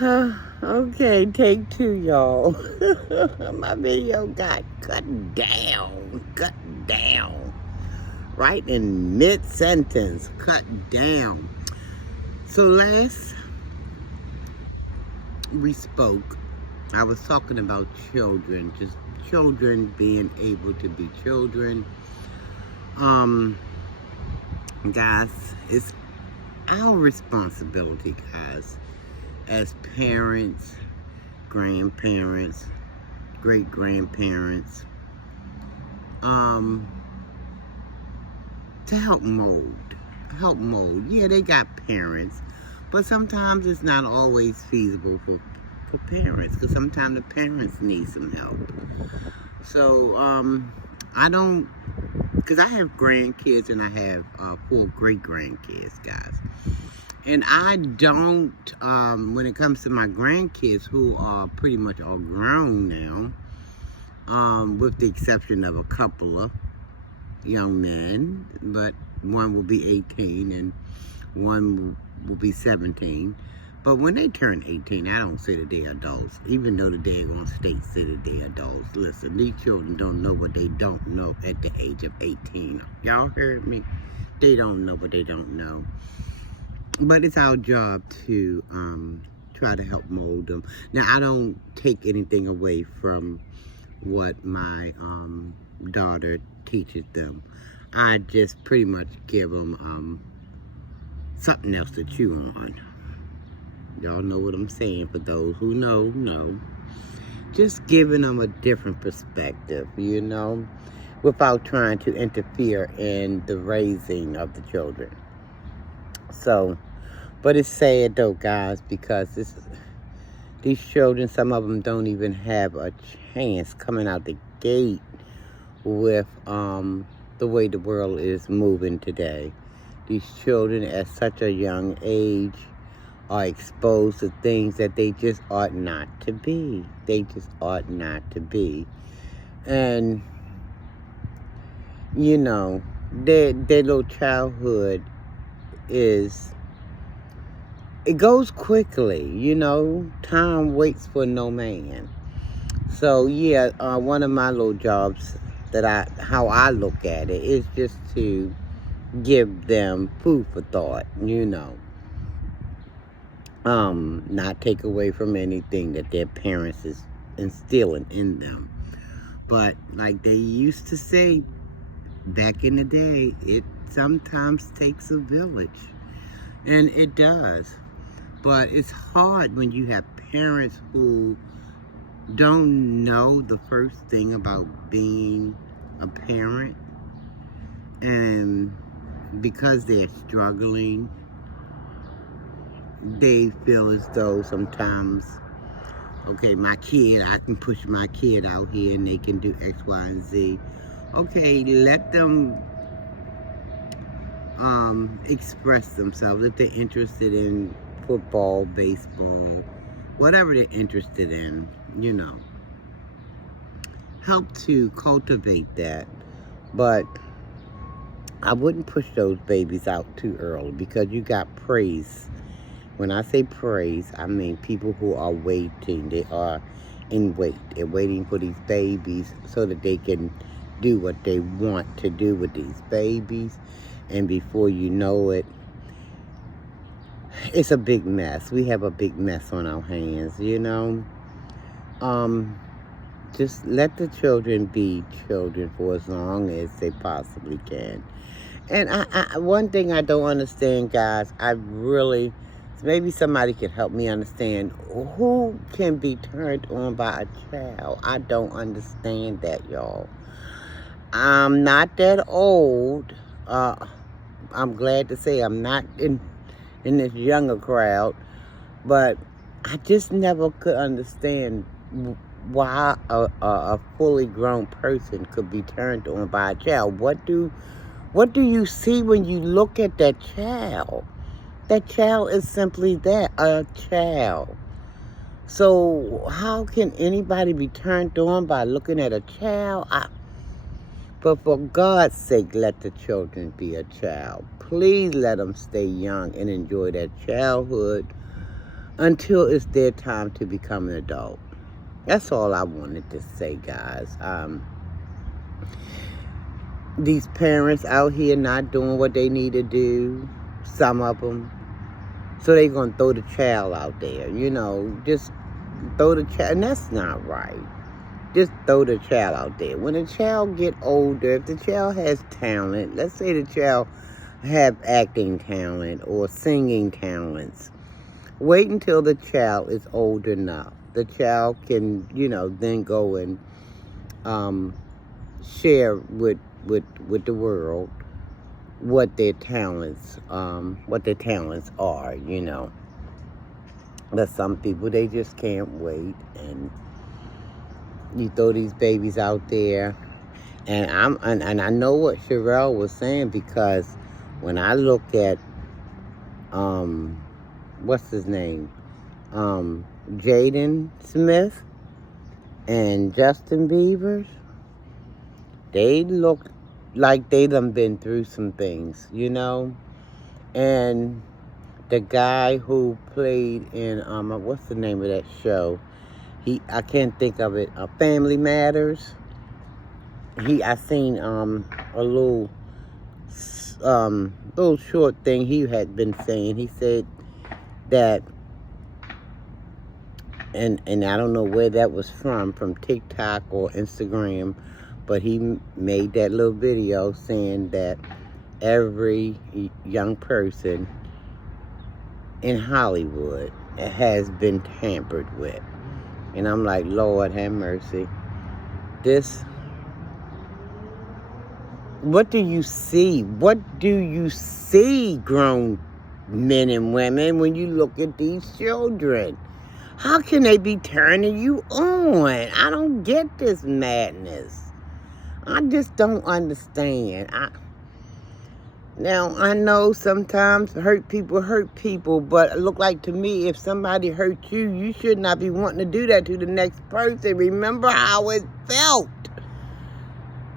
Okay, take two, y'all. My video got cut down, right in mid-sentence, cut down. So last we spoke, I was talking about children, just children being able to be children. Um, guys, it's our responsibility, guys, as parents, grandparents, great grandparents, um, to help mold. Help mold. Yeah, they got parents, but sometimes it's not always feasible for parents because sometimes the parents need some help. So, I don't, because I have grandkids and I have 4 great grandkids, guys. And I don't, when it comes to my grandkids who are pretty much all grown now, with the exception of a couple of young men, but one will be 18 and one will be 17. But when they turn 18, I don't say that they're adults, even though the daggone state said that they're adults. Listen, these children don't know what they don't know at the age of 18. Y'all heard me? They don't know what they don't know. But it's our job to try to help mold them. Now, I don't take anything away from what my daughter teaches them. I just pretty much give them something else to chew on. Y'all know what I'm saying. For those who know. Just giving them a different perspective, without trying to interfere in the raising of the children. So, but it's sad though, guys, because these children, some of them don't even have a chance coming out the gate with the way the world is moving today. These children at such a young age are exposed to things that they just ought not to be. They just ought not to be. And, their little childhood it goes quickly, time waits for no man. So yeah, one of my little jobs how I look at it is just to give them food for thought, not take away from anything that their parents is instilling in them. But like they used to say back in the day, it sometimes takes a village. And it does. But it's hard when you have parents who don't know the first thing about being a parent. And because they're struggling, they feel as though sometimes, okay, I can push my kid out here and they can do X, Y, and Z. Okay, let them express themselves if they're interested in football, baseball, whatever they're interested in, help to cultivate that. But I wouldn't push those babies out too early because you got praise. When I say praise, I mean people who are waiting. They are in wait. They're waiting for these babies so that they can do what they want to do with these babies. And before you know it, it's a big mess. We have a big mess on our hands, Just let the children be children for as long as they possibly can. And one thing I don't understand, guys, maybe somebody could help me understand who can be turned on by a child. I don't understand that, y'all. I'm not that old. I'm glad to say I'm not in this younger crowd, but I just never could understand why a fully grown person could be turned on by a child. What do you see when you look at that child? That child is simply that, a child. So how can anybody be turned on by looking at a child? But for God's sake, let the children be a child. Please let them stay young and enjoy their childhood. until it's their time to become an adult. That's all I wanted to say, guys. These parents out here not doing what they need to do, some of them, so they going to throw the child out there, just throw the child, and that's not right. Just throw the child out there. When a child get older, if the child has talent, let's say the child have acting talent or singing talents, wait until the child is old enough. The child can, then go and share with the world what their talents are, But some people, they just can't wait, and you throw these babies out there. And I know what Sherelle was saying, because when I look at what's his name? Jaden Smith and Justin Bieber, they look like they done been through some things, And the guy who played in what's the name of that show? I can't think of it. Family Matters. I seen a little short thing he had been saying. He said that, and I don't know where that was from TikTok or Instagram, but he made that little video saying that every young person in Hollywood has been tampered with. And I'm like, Lord have mercy. What do you see? What do you see, grown men and women, when you look at these children? How can they be turning you on? I don't get this madness. I just don't understand. Now, I know sometimes hurt people, but it look like to me, if somebody hurt you, you should not be wanting to do that to the next person. Remember how it felt.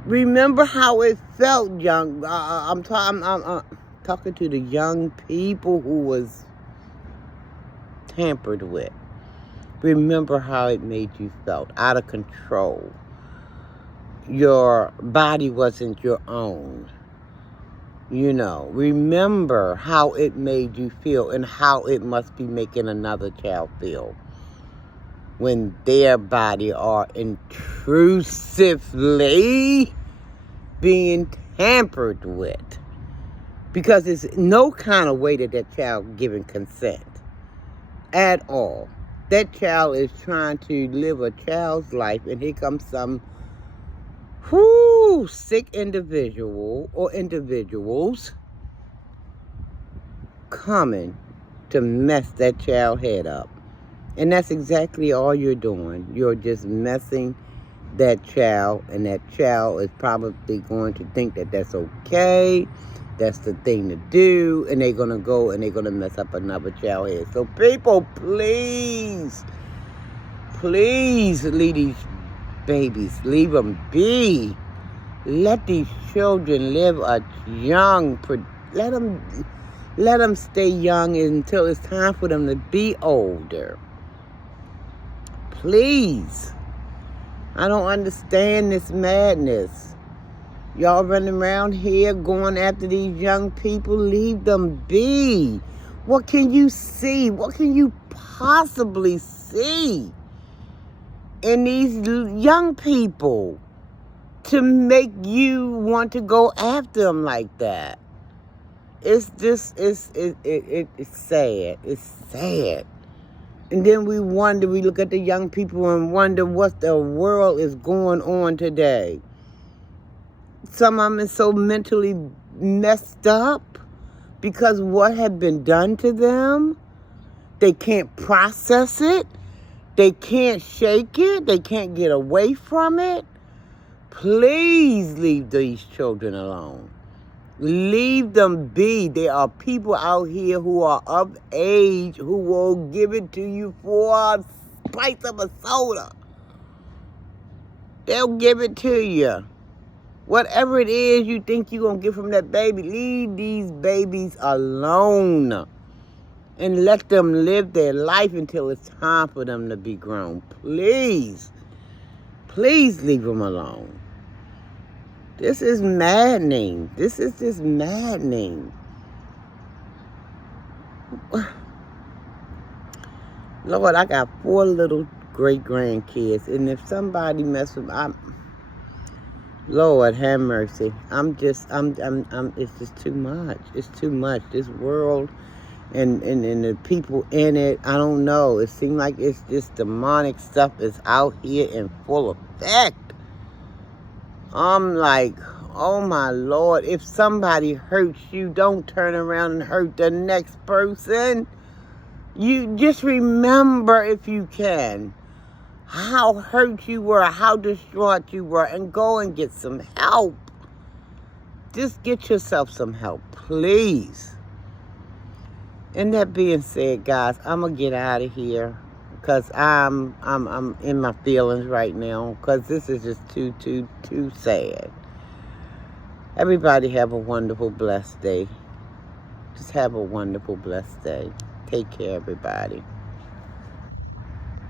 Remember how it felt, young. I'm talking to the young people who was tampered with. Remember how it made you felt, out of control. Your body wasn't your own. Remember how it made you feel and how it must be making another child feel when their body are intrusively being tampered with. Because there's no kind of way that child giving consent at all. That child is trying to live a child's life, and here comes some sick individual or individuals coming to mess that child head up. And that's exactly all you're doing. You're just messing that child, and that child is probably going to think that that's okay. That's the thing to do, and they're going to go and they're going to mess up another child head. So people, please leave these babies, leave them be. Let these children live let them stay young until it's time for them to be older. Please. I don't understand this madness. Y'all running around here going after these young people. Leave them be. What can you see? What can you possibly see in these young people to make you want to go after them like that? It's just, it's sad. It's sad. And then we look at the young people and wonder what the world is going on today. Some of them is so mentally messed up because what had been done to them, they can't process it. They can't shake it. They can't get away from it. Please leave these children alone. Leave them be. There are people out here who are of age who will give it to you for a price of a soda. They'll give it to you. Whatever it is you think you're going to get from that baby, leave these babies alone. and let them live their life until it's time for them to be grown. Please, please leave them alone. This is maddening. This is just maddening. Lord, I got 4 little great-grandkids, and if somebody mess with me, Lord, have mercy. It's just too much. It's too much. This world and the people in it, I don't know. It seems like it's just demonic stuff is out here in full effect. I'm like, oh my Lord, if somebody hurts you, don't turn around and hurt the next person. You just remember, if you can, how hurt you were, how distraught you were, and go and get some help. Just get yourself some help, please. And that being said, guys, I'm gonna get out of here because I'm in my feelings right now because this is just too sad. Everybody have a wonderful, blessed day. Just have a wonderful, blessed day. Take care, everybody.